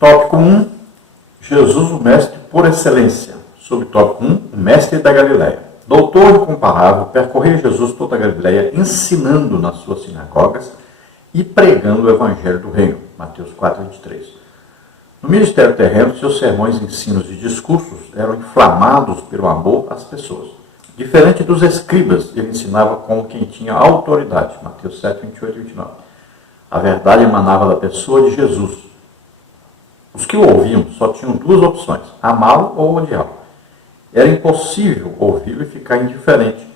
Tópico 1. Jesus, o mestre por excelência. Subtópico 1. O mestre da Galileia. Doutor incomparável, percorria Jesus toda a Galileia, ensinando nas suas sinagogas e pregando o evangelho do reino. Mateus 4:23. No ministério terreno, seus sermões, ensinos e discursos eram inflamados pelo amor às pessoas. Diferente dos escribas, ele ensinava como quem tinha autoridade. Mateus 7:28-29. A verdade emanava da pessoa de Jesus. Os que o ouviam só tinham duas opções: amá-lo ou odiá-lo. Era impossível ouvi-lo e ficar indiferente.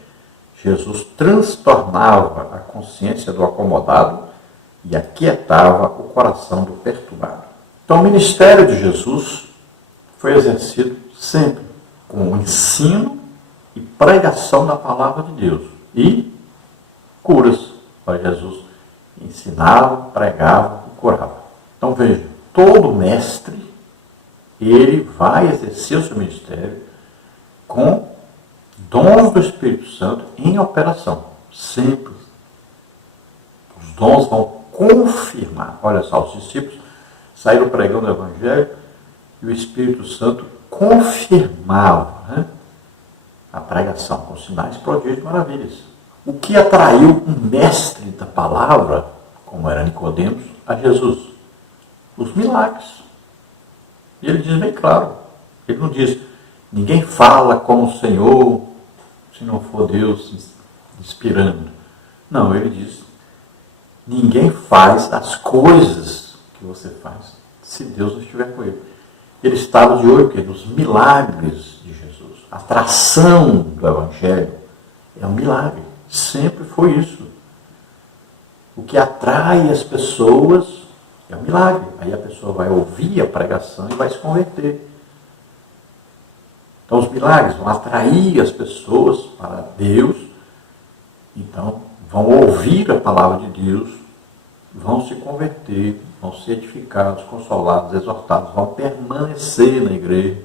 Jesus transtornava a consciência do acomodado e aquietava o coração do perturbado. Então, o ministério de Jesus foi exercido sempre com o ensino e pregação da palavra de Deus e curas. Para Jesus ensinava, pregava e curava. Então, veja, todo mestre, ele vai exercer o seu ministério com dons do Espírito Santo em operação. Sempre. Os dons vão confirmar. Olha só, os discípulos saíram pregando o Evangelho e o Espírito Santo confirmava a pregação com sinais, prodígios e maravilhas. O que atraiu um mestre da palavra, como era Nicodemos, a Jesus? Os milagres. E ele diz bem claro. Ele não diz: ninguém fala como o Senhor se não for Deus inspirando. Não, ele diz: ninguém faz as coisas que você faz se Deus não estiver com ele. Ele estava de olho nos milagres de Jesus. A atração do Evangelho é um milagre. Sempre foi isso. O que atrai as pessoas é um milagre. Aí a pessoa vai ouvir a pregação e vai se converter. Então os milagres vão atrair as pessoas para Deus. Então vão ouvir a palavra de Deus, vão se converter, vão ser edificados, consolados, exortados, vão permanecer na igreja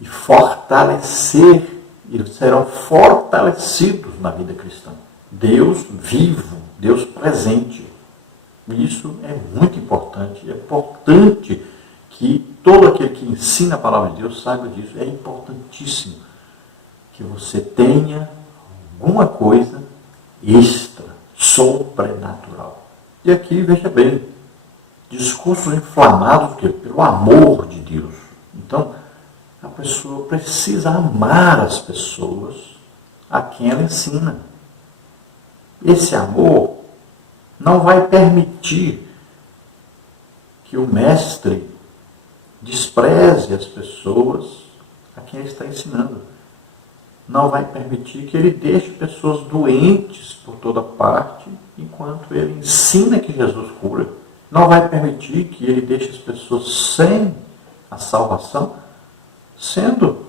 e fortalecer, e serão fortalecidos na vida cristã. Deus vivo, Deus presente. Isso é muito importante. É importante que todo aquele que ensina a palavra de Deus saiba disso. É importantíssimo que você tenha alguma coisa extra, sobrenatural. E aqui, veja bem, discursos inflamados pelo amor de Deus. Então, a pessoa precisa amar as pessoas a quem ela ensina. Esse amor não vai permitir que o mestre despreze as pessoas a quem ele está ensinando. Não vai permitir que ele deixe pessoas doentes por toda parte, enquanto ele ensina que Jesus cura. Não vai permitir que ele deixe as pessoas sem a salvação, sendo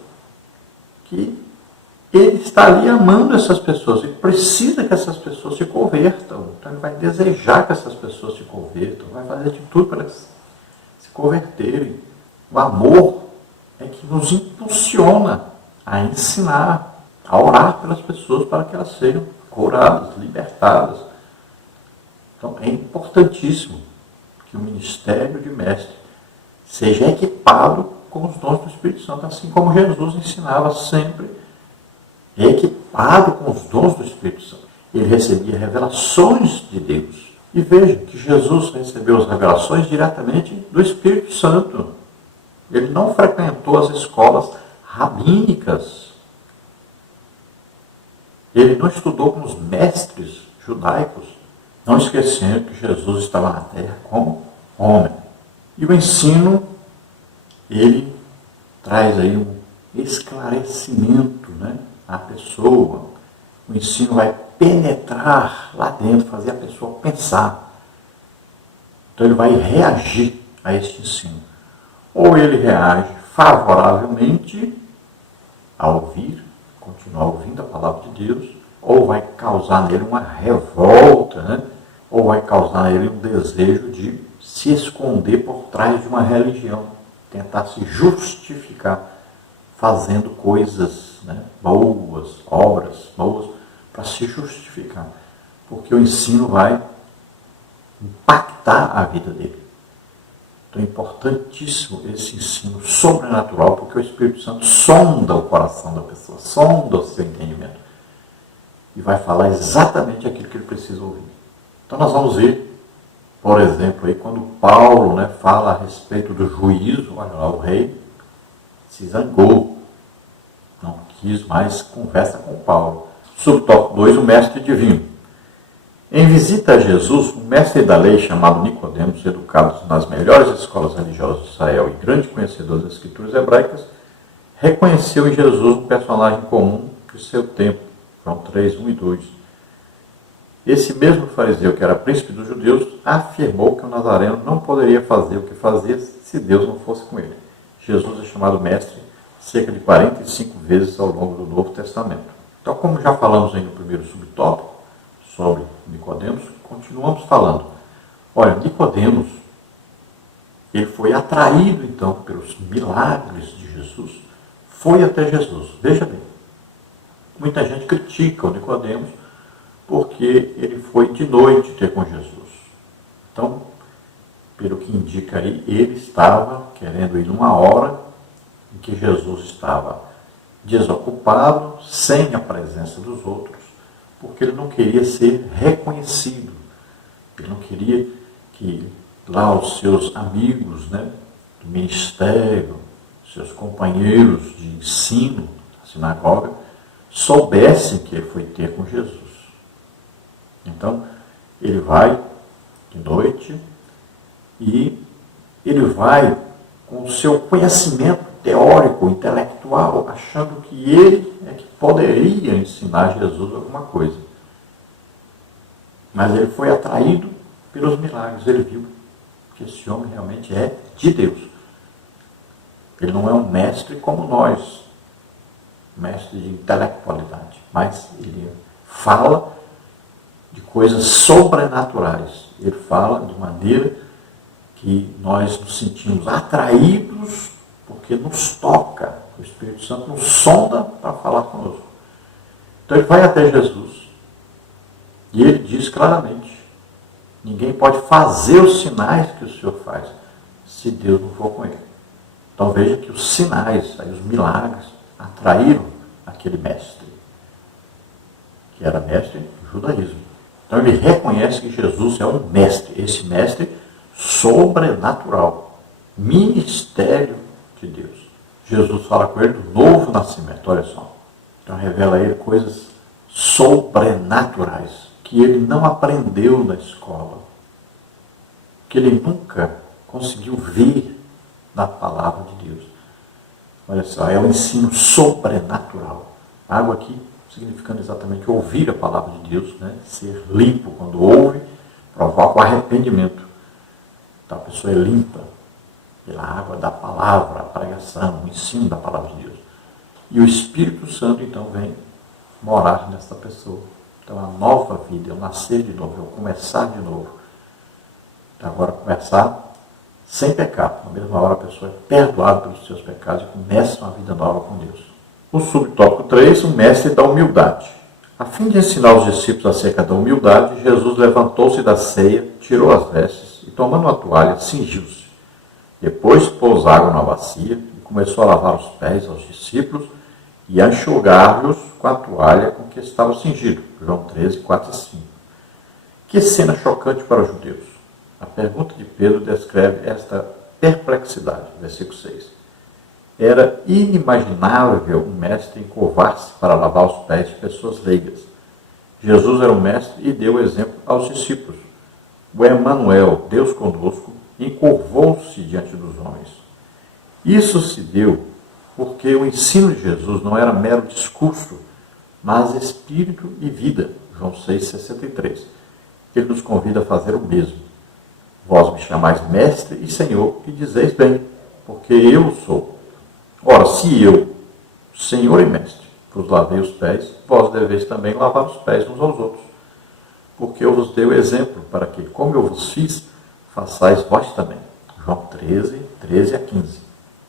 que ele está ali amando essas pessoas e precisa que essas pessoas se convertam. Então ele vai desejar que essas pessoas se convertam, vai fazer de tudo para elas se converterem. O amor é que nos impulsiona a ensinar, a orar pelas pessoas para que elas sejam curadas, libertadas. Então é importantíssimo que o ministério de mestre seja equipado com os dons do Espírito Santo, assim como Jesus ensinava sempre, equipado com os dons do Espírito Santo. Ele recebia revelações de Deus. E veja que Jesus recebeu as revelações diretamente do Espírito Santo. Ele não frequentou as escolas rabínicas. Ele não estudou com os mestres judaicos. Não esquecendo que Jesus estava na terra como homem. E o ensino, ele traz aí um esclarecimento, à pessoa. O ensino vai penetrar lá dentro, fazer a pessoa pensar. Então ele vai reagir a este ensino. Ou ele reage favoravelmente a ouvir, continuar ouvindo a palavra de Deus, ou vai causar nele uma revolta, ou vai causar nele um desejo de se esconder por trás de uma religião, tentar se justificar fazendo coisas boas, obras boas, para se justificar. Porque o ensino vai impactar a vida dele. Então é importantíssimo esse ensino sobrenatural, porque o Espírito Santo sonda o coração da pessoa, sonda o seu entendimento. E vai falar exatamente aquilo que ele precisa ouvir. Então nós vamos ver, por exemplo, aí, quando Paulo, né, fala a respeito do juízo, olha lá, o rei se zangou, não quis mais conversa com Paulo. Subtópico 2, o mestre divino. Em visita a Jesus, um mestre da lei chamado Nicodemos, educado nas melhores escolas religiosas de Israel e grande conhecedor das escrituras hebraicas, reconheceu em Jesus um personagem comum de seu tempo. João 3, 1 e 2. Esse mesmo fariseu, que era príncipe dos judeus, afirmou que o nazareno não poderia fazer o que fazia se Deus não fosse com ele. Jesus é chamado mestre cerca de 45 vezes ao longo do Novo Testamento. Então, como já falamos aí no primeiro subtópico sobre Nicodemos, continuamos falando. Olha, Nicodemos, ele foi atraído então pelos milagres de Jesus, foi até Jesus. Veja bem, muita gente critica o Nicodemos porque ele foi de noite ter com Jesus. Então, pelo que indica aí, ele estava querendo ir numa hora em que Jesus estava desocupado, sem a presença dos outros, porque ele não queria ser reconhecido. Ele não queria que lá os seus amigos, né, do ministério, seus companheiros de ensino da sinagoga, soubessem que ele foi ter com Jesus. Então, ele vai de noite e ele vai com o seu conhecimento teórico, intelectual, achando que ele é que poderia ensinar Jesus alguma coisa. Mas ele foi atraído pelos milagres. Ele viu que esse homem realmente é de Deus. Ele não é um mestre como nós, mestre de intelectualidade, mas ele fala de coisas sobrenaturais. Ele fala de maneira que nós nos sentimos atraídos porque nos toca. O Espírito Santo nos sonda para falar conosco. Então ele vai até Jesus e ele diz claramente: ninguém pode fazer os sinais que o Senhor faz se Deus não for com ele. Então veja que os sinais, os milagres, atraíram aquele mestre, que era mestre do judaísmo. Então ele reconhece que Jesus é um mestre, esse mestre sobrenatural, ministério de Deus. Jesus fala com ele do novo nascimento, olha só. Então revela a ele coisas sobrenaturais que ele não aprendeu na escola, que ele nunca conseguiu ver na palavra de Deus. Olha só, é um ensino sobrenatural. Água aqui significando exatamente ouvir a palavra de Deus, né? Ser limpo quando ouve, provoca o arrependimento. Então a pessoa é limpa pela água da palavra, a pregação, o ensino da palavra de Deus. E o Espírito Santo então vem morar nessa pessoa. Então a nova vida, é o nascer de novo, é o começar de novo. Então agora começar sem pecado. Na mesma hora a pessoa é perdoada pelos seus pecados e começa uma vida nova com Deus. O subtópico 3, o mestre da humildade. A fim de ensinar os discípulos acerca da humildade, Jesus levantou-se da ceia, tirou as vestes e, tomando uma toalha, cingiu-se. Depois pôs água na bacia e começou a lavar os pés aos discípulos e a enxugar-los com a toalha com que estava cingido. João 13, 4 e 5. Que cena chocante para os judeus. A pergunta de Pedro descreve esta perplexidade. Versículo 6. Era inimaginável um mestre encurvar-se para lavar os pés de pessoas leigas. Jesus era um mestre e deu exemplo aos discípulos. O Emmanuel, Deus conosco, encurvou-se diante dos homens. Isso se deu porque o ensino de Jesus não era mero discurso, mas espírito e vida. João 6,63. Ele nos convida a fazer o mesmo. Vós me chamais mestre e senhor, e dizeis bem, porque eu sou. Ora, se eu, senhor e mestre, vos lavei os pés, vós deveis também lavar os pés uns aos outros. Porque eu vos dei o exemplo, para que, como eu vos fiz, façais vós também. João 13, 13 a 15.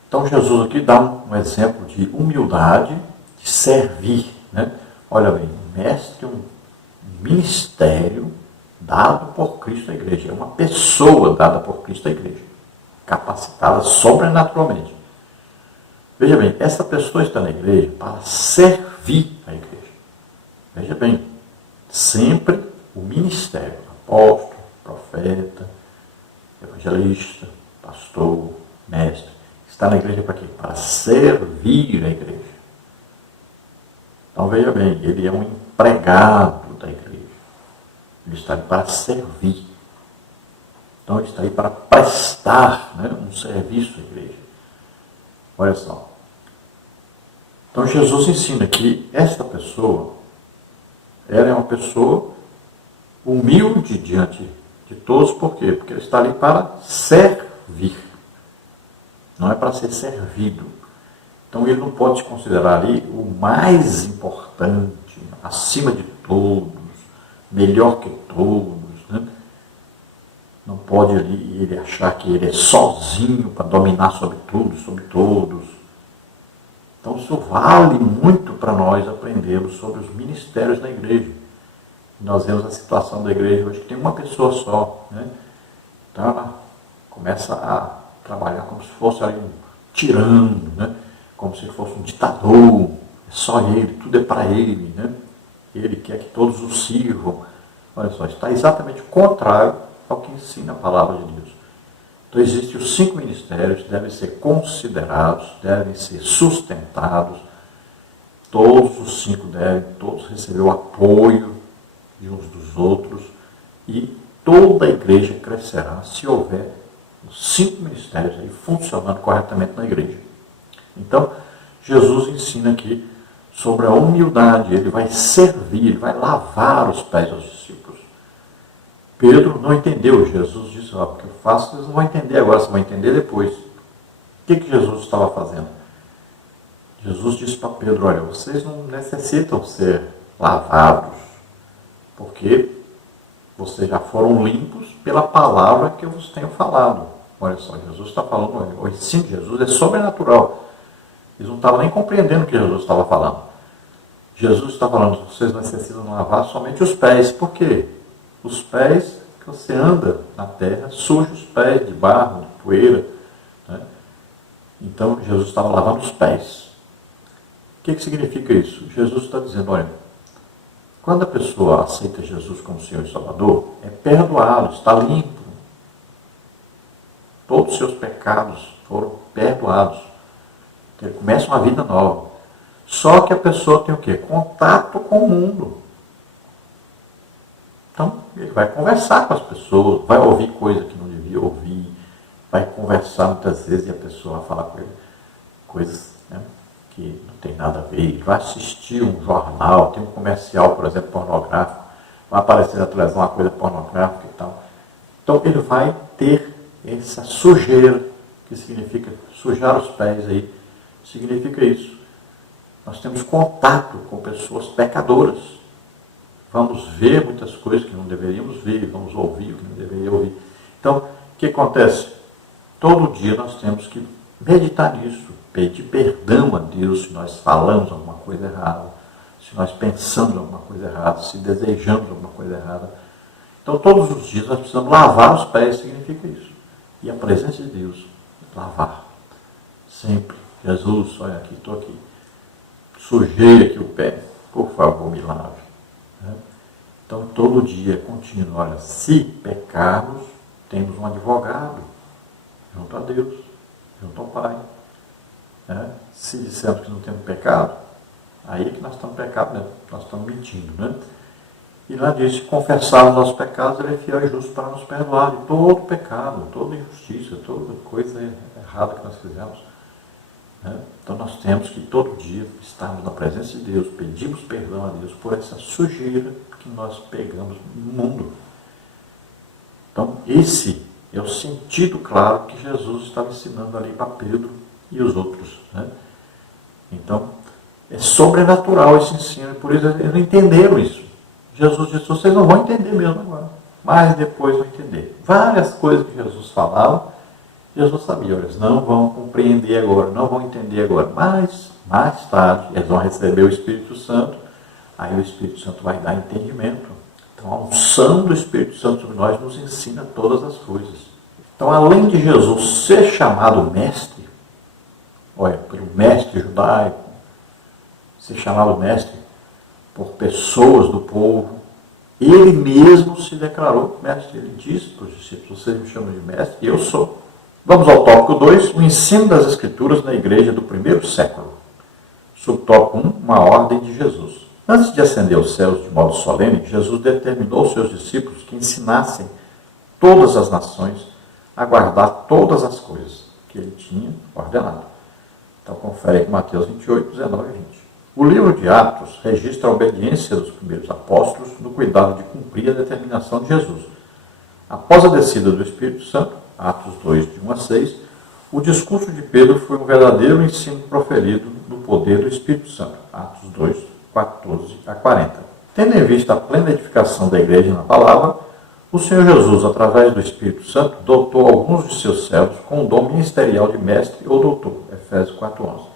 Então Jesus aqui dá um exemplo de humildade, de servir. Né? Olha bem, mestre, um ministério dado por Cristo à igreja. É uma pessoa dada por Cristo à igreja. capacitada sobrenaturalmente. Veja bem, essa pessoa está na igreja para servir a igreja. Veja bem, sempre o ministério, apóstolo, profeta, evangelista, pastor, mestre, está na igreja para quê? Para servir a igreja. Então veja bem, ele é um empregado da igreja. Ele está ali para servir. Então ele está aí para prestar, né, um serviço à igreja. Olha só. Então Jesus ensina que esta pessoa, ela é uma pessoa humilde diante de todos. Por quê? Porque ele está ali para servir. Não é para ser servido. Então ele não pode se considerar ali o mais importante, acima de todos, melhor que todos. Né? Não pode ali ele achar que ele é sozinho para dominar sobre tudo, sobre todos. Então isso vale muito para nós aprendermos sobre os ministérios da igreja. Nós vemos a situação da igreja hoje que tem uma pessoa só. Né? Então ela começa a trabalhar como se fosse ali um tirano, né? Como se fosse um ditador. É só ele, tudo é para ele. Né? Ele quer que todos o sirvam. Olha só, está exatamente o contrário ao que ensina a palavra de Deus. Então existem os 5 ministérios, devem ser considerados, devem ser sustentados. Todos os 5 devem, todos receber o apoio de uns dos outros, e toda a igreja crescerá se houver os 5 ministérios aí funcionando corretamente na igreja. Então, Jesus ensina aqui sobre a humildade. Ele vai servir, ele vai lavar os pés dos discípulos. Pedro não entendeu. Jesus disse, o que eu faço, vocês não vão entender agora, vocês vão entender depois. O que Jesus estava fazendo? Jesus disse para Pedro, olha, vocês não necessitam ser lavados, porque vocês já foram limpos pela palavra que eu vos tenho falado. Olha só, Jesus está falando, o ensino de Jesus é sobrenatural. Eles não estavam nem compreendendo o que Jesus estava falando. Jesus está falando, vocês necessitam lavar somente os pés. Por quê? Os pés que você anda na terra, suja os pés de barro, de poeira. Né? Então, Jesus estava lavando os pés. O que significa isso? Jesus está dizendo, olha, quando a pessoa aceita Jesus como Senhor e Salvador, é perdoado, está limpo. Todos os seus pecados foram perdoados. Ele começa uma vida nova. Só que a pessoa tem o quê? Contato com o mundo. Então, ele vai conversar com as pessoas, vai ouvir coisa que não devia ouvir, vai conversar muitas vezes e a pessoa vai falar com ele coisas, né, que não tem nada a ver. Ele vai assistir um jornal, tem um comercial, por exemplo, pornográfico, vai aparecer na televisão uma coisa pornográfica e tal. Então, ele vai ter essa sujeira, que significa sujar os pés aí, significa isso. Nós temos contato com pessoas pecadoras. Vamos ver muitas coisas que não deveríamos ver, vamos ouvir o que não deveria ouvir. Então, o que acontece? Todo dia nós temos que meditar nisso, pedir perdão a Deus se nós falamos alguma coisa errada, se nós pensamos alguma coisa errada, se desejamos alguma coisa errada. Então, todos os dias nós precisamos lavar os pés, significa isso. E a presença de Deus, lavar. Sempre. Jesus, olha aqui, estou aqui. Sujei aqui o pé. Por favor, me lave. Então, todo dia é contínuo. Olha, se pecarmos, temos um advogado junto a Deus, junto ao Pai. Se dissermos que não temos pecado, aí é que nós estamos pecado mesmo. Nós estamos mentindo, né? E lá diz, se confessarmos nossos pecados, ele é fiel e justo para nos perdoar de todo pecado, toda injustiça, toda coisa errada que nós fizemos. Então nós temos que todo dia estarmos na presença de Deus, pedimos perdão a Deus por essa sujeira que nós pegamos no mundo. Então esse é o sentido claro que Jesus estava ensinando ali para Pedro e os outros. Então é sobrenatural esse ensino, e por isso eles não entenderam isso. Jesus disse, vocês não vão entender mesmo agora, mas depois vão entender. Várias coisas que Jesus falava, Jesus sabia, eles não vão compreender agora, não vão entender agora, mas mais tarde eles vão receber o Espírito Santo, aí o Espírito Santo vai dar entendimento. Então a unção do Espírito Santo sobre nós nos ensina todas as coisas. Então, além de Jesus ser chamado mestre, olha, pelo mestre judaico, ser chamado mestre por pessoas do povo, ele mesmo se declarou mestre. Ele disse para os discípulos: vocês me chamam de mestre e eu sou. Vamos ao tópico 2, o ensino das Escrituras na igreja do primeiro século. Subtópico 1, uma ordem de Jesus. Antes de ascender aos céus de modo solene, Jesus determinou aos seus discípulos que ensinassem todas as nações a guardar todas as coisas que ele tinha ordenado. Então, confere aí com Mateus 28, 19 e 20. O livro de Atos registra a obediência dos primeiros apóstolos no cuidado de cumprir a determinação de Jesus. Após a descida do Espírito Santo, Atos 2, de 1 a 6, o discurso de Pedro foi um verdadeiro ensino proferido no poder do Espírito Santo. Atos 2, 14 a 40. Tendo em vista a plena edificação da igreja na palavra, o Senhor Jesus, através do Espírito Santo, dotou alguns de seus servos com o dom ministerial de mestre ou doutor. Efésios 4:11.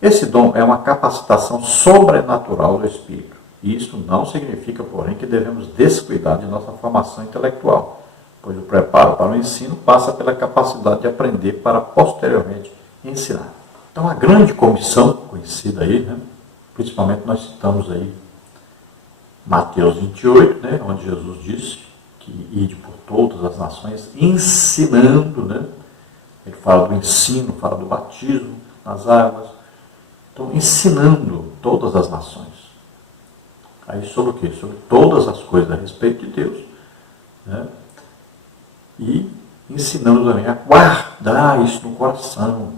Esse dom é uma capacitação sobrenatural do Espírito. E isso não significa, porém, que devemos descuidar de nossa formação intelectual, pois o preparo para o ensino passa pela capacidade de aprender para posteriormente ensinar. Então, a grande comissão, conhecida aí, principalmente nós citamos aí Mateus 28, onde Jesus disse que ide por todas as nações, ensinando, ele fala do ensino, fala do batismo nas águas, então ensinando todas as nações. Aí sobre o quê? Sobre todas as coisas a respeito de Deus, e ensinando também a guardar isso no coração.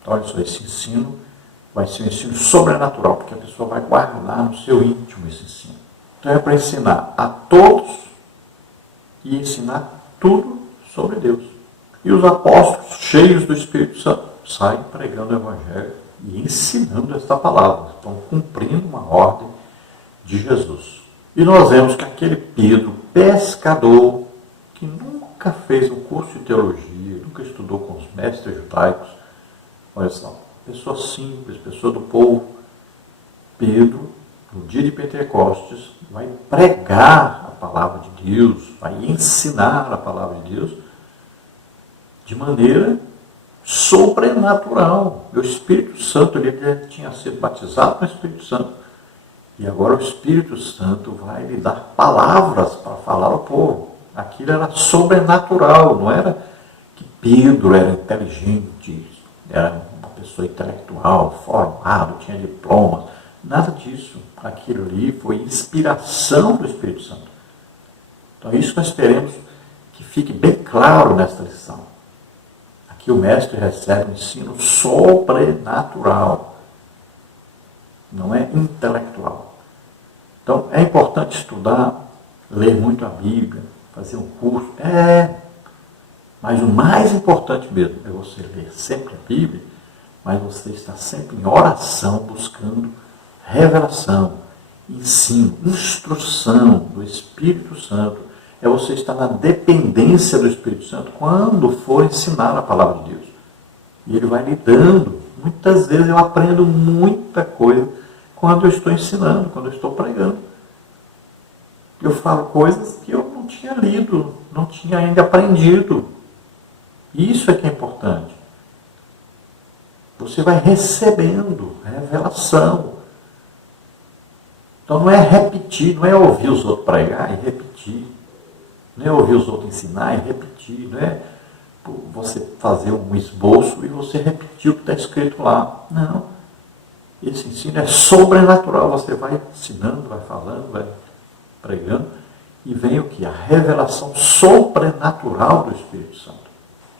Então, olha só, esse ensino vai ser um ensino sobrenatural, porque a pessoa vai guardar no seu íntimo esse ensino. Então é para ensinar a todos e ensinar tudo sobre Deus. E os apóstolos, cheios do Espírito Santo, saem pregando o Evangelho e ensinando esta palavra. Estão cumprindo uma ordem de Jesus. E nós vemos que aquele Pedro, pescador, que nunca fez um curso de teologia, nunca estudou com os mestres judaicos, olha só, pessoa simples, pessoa do povo, Pedro, no dia de Pentecostes, vai pregar a palavra de Deus, vai ensinar a palavra de Deus de maneira sobrenatural. O Espírito Santo, ele já tinha sido batizado com o Espírito Santo, e agora o Espírito Santo vai lhe dar palavras para falar ao povo. Aquilo era sobrenatural, não era que Pedro era inteligente, era uma pessoa intelectual, formado, tinha diplomas, nada disso. Aquilo ali foi inspiração do Espírito Santo. Então isso nós queremos que fique bem claro nesta lição. Aqui o mestre recebe um ensino sobrenatural, não é intelectual. Então é importante estudar, ler muito a Bíblia, fazer um curso, mas o mais importante mesmo é você ler sempre a Bíblia, mas você está sempre em oração, buscando revelação, ensino, instrução do Espírito Santo. É você estar na dependência do Espírito Santo quando for ensinar a palavra de Deus. E ele vai lhe dando. Muitas vezes eu aprendo muita coisa quando eu estou ensinando, quando eu estou pregando. Eu falo coisas que eu não tinha lido, não tinha ainda aprendido. Isso é que é importante. Você vai recebendo revelação. Então não é repetir, não é ouvir os outros pregar e repetir. Não é ouvir os outros ensinar e repetir. Não é você fazer um esboço e você repetir o que está escrito lá. Não. Esse ensino é sobrenatural. Você vai ensinando, vai falando, vai pregando. E vem o que? A revelação sobrenatural do Espírito Santo.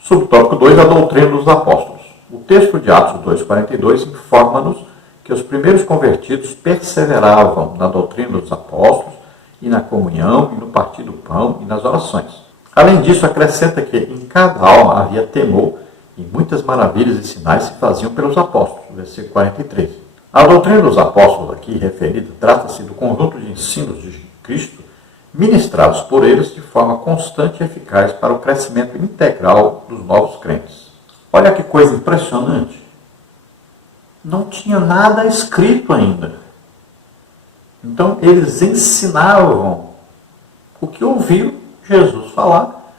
Subtópico 2, a doutrina dos apóstolos. O texto de Atos 2,42 informa-nos que os primeiros convertidos perseveravam na doutrina dos apóstolos e na comunhão e no partir do pão e nas orações. Além disso, acrescenta que em cada alma havia temor e muitas maravilhas e sinais se faziam pelos apóstolos. Versículo 43. A doutrina dos apóstolos aqui referida trata-se do conjunto de ensinos de Cristo ministrados por eles de forma constante e eficaz para o crescimento integral dos novos crentes. Olha que coisa impressionante. Não tinha nada escrito ainda. Então, eles ensinavam o que ouviram Jesus falar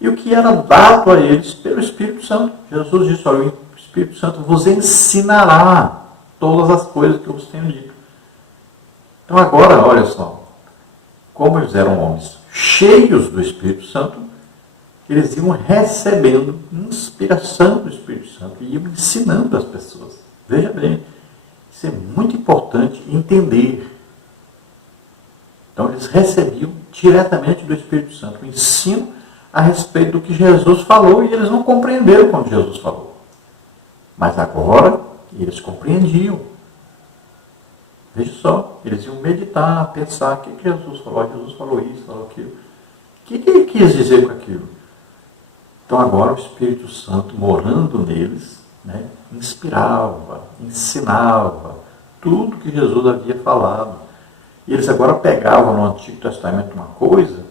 e o que era dado a eles pelo Espírito Santo. Jesus disse, olha, o Espírito Santo vos ensinará todas as coisas que eu vos tenho dito. Então agora, olha só, como eles eram homens cheios do Espírito Santo, eles iam recebendo inspiração do Espírito Santo e iam ensinando as pessoas. Veja bem, isso é muito importante entender. Então eles recebiam diretamente do Espírito Santo o ensino a respeito do que Jesus falou e eles não compreenderam quando Jesus falou. Mas agora eles compreendiam. Veja só, eles iam meditar, pensar, o que Jesus falou? Jesus falou isso, falou aquilo. O que ele quis dizer com aquilo? Então agora o Espírito Santo morando neles, né, inspirava, ensinava tudo que Jesus havia falado. E eles agora pegavam no Antigo Testamento uma coisa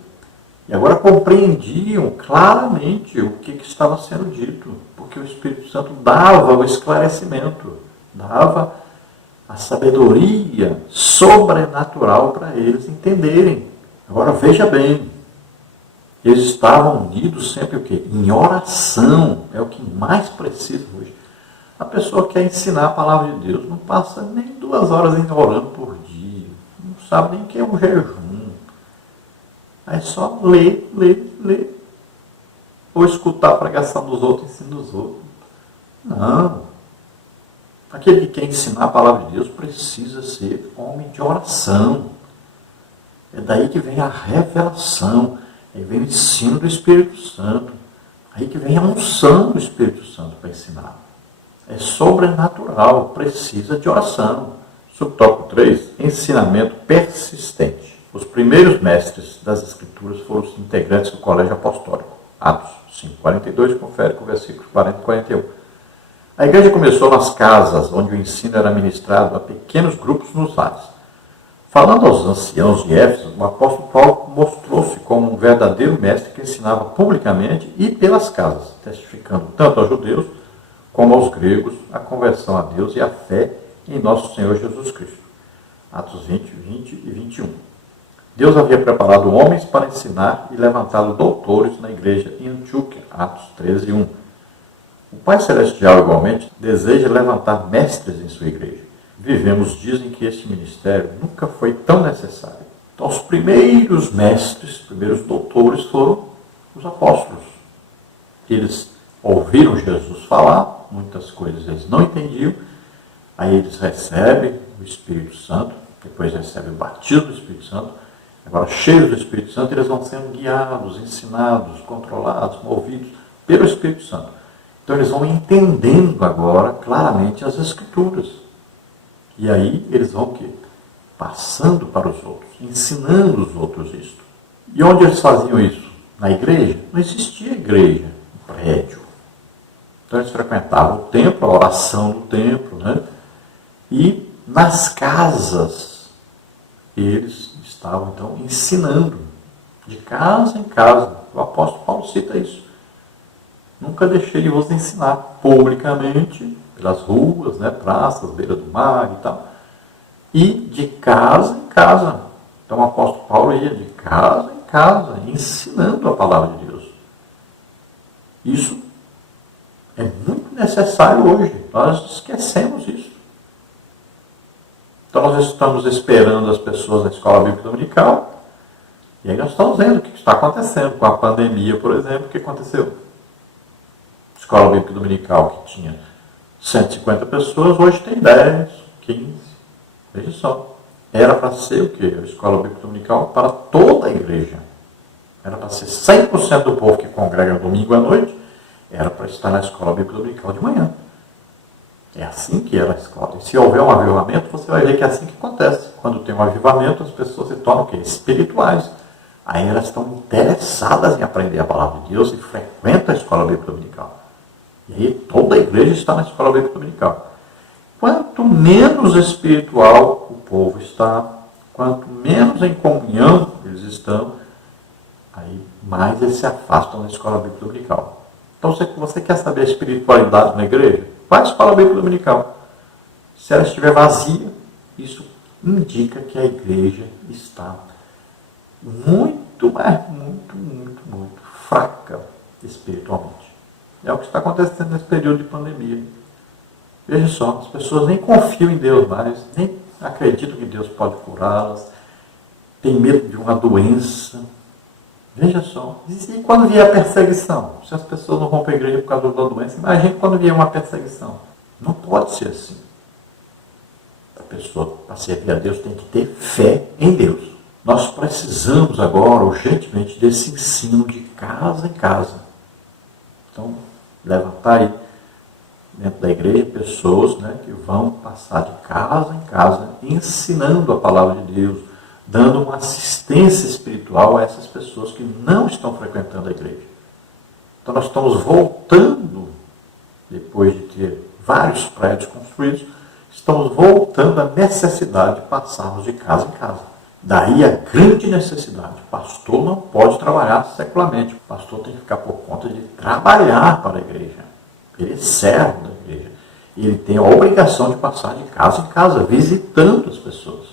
e agora compreendiam claramente o que estava sendo dito, porque o Espírito Santo dava o esclarecimento, dava a sabedoria sobrenatural para eles entenderem. Agora veja bem, eles estavam unidos sempre o quê? Em oração, é o que mais precisa hoje. A pessoa quer ensinar a palavra de Deus, não passa nem 2 horas orando por dia, não sabe nem o que é um jejum. Aí só ler. Ou escutar a pregação dos outros, ensino dos outros. Não. Aquele que quer ensinar a palavra de Deus precisa ser homem de oração. É daí que vem a revelação. Aí vem o ensino do Espírito Santo. Aí que vem a unção do Espírito Santo para ensinar. É sobrenatural, precisa de oração. Subtópico 3, ensinamento persistente. Os primeiros mestres das Escrituras foram os integrantes do Colégio Apostólico. Atos 5:42, confere com o versículo 40 e 41. A igreja começou nas casas, onde o ensino era ministrado a pequenos grupos nos lares. Falando aos anciãos de Éfeso, o apóstolo Paulo mostrou-se como um verdadeiro mestre que ensinava publicamente e pelas casas, testificando tanto aos judeus como aos gregos a conversão a Deus e a fé em nosso Senhor Jesus Cristo. Atos 20 e 21. Deus havia preparado homens para ensinar e levantado doutores na igreja em Antioquia. Atos 13:1. O Pai Celestial, igualmente, deseja levantar mestres em sua igreja. Vivemos dias em que este ministério nunca foi tão necessário. Então, os primeiros mestres, os primeiros doutores foram os apóstolos. Eles ouviram Jesus falar, muitas coisas eles não entendiam, aí eles recebem o Espírito Santo, depois recebem o batismo do Espírito Santo. Agora, cheios do Espírito Santo, eles vão sendo guiados, ensinados, controlados, movidos pelo Espírito Santo. Então, eles vão entendendo agora claramente as Escrituras. E aí, eles vão o quê? Passando para os outros, ensinando os outros isso. E onde eles faziam isso? Na igreja? Não existia igreja, um prédio. Então, eles frequentavam o templo, a oração do templo, né? E nas casas, eles estavam, então, ensinando, de casa em casa. O apóstolo Paulo cita isso. Nunca deixei de vos ensinar publicamente, pelas ruas, né, praças, beira do mar e tal. E de casa em casa. Então o apóstolo Paulo ia de casa em casa, ensinando a palavra de Deus. Isso é muito necessário hoje. Nós esquecemos isso. Então nós estamos esperando as pessoas na escola bíblica dominical, e aí nós estamos vendo o que está acontecendo com a pandemia, por exemplo. O que aconteceu? Escola bíblica dominical que tinha 150 pessoas, hoje tem 10, 15. Veja só. Era para ser o quê? A escola bíblica dominical para toda a igreja. Era para ser 100% do povo que congrega domingo à noite, era para estar na escola bíblica dominical de manhã. É assim que era a escola. E se houver um avivamento, você vai ver que é assim que acontece. Quando tem um avivamento, as pessoas se tornam o quê? Espirituais. Aí elas estão interessadas em aprender a palavra de Deus e frequentam a escola bíblica dominical. E aí toda a igreja está na escola bíblica dominical. Quanto menos espiritual o povo está, quanto menos em comunhão eles estão, aí mais eles se afastam da escola bíblica dominical. Então, se você quer saber a espiritualidade na igreja, vai à escola bíblica dominical. Se ela estiver vazia, isso indica que a igreja está muito fraca. espiritualmente. É o que está acontecendo nesse período de pandemia. Veja só, as pessoas nem confiam em Deus mais, nem acreditam que Deus pode curá-las, têm medo de uma doença. Veja só, e quando vier a perseguição? Se as pessoas não vão para a igreja por causa da doença, imagine quando vier uma perseguição. Não pode ser assim. A pessoa, para servir a Deus, tem que ter fé em Deus. Nós precisamos agora, urgentemente, desse ensino de casa em casa. Então, levantar aí dentro da igreja pessoas, né, que vão passar de casa em casa ensinando a palavra de Deus, dando uma assistência espiritual a essas pessoas que não estão frequentando a igreja. Então nós estamos voltando, depois de ter vários prédios construídos, estamos voltando à necessidade de passarmos de casa em casa. Daí a grande necessidade. O pastor não pode trabalhar secularmente. O pastor tem que ficar por conta de trabalhar para a igreja. Ele é servo da igreja. E ele tem a obrigação de passar de casa em casa, visitando as pessoas.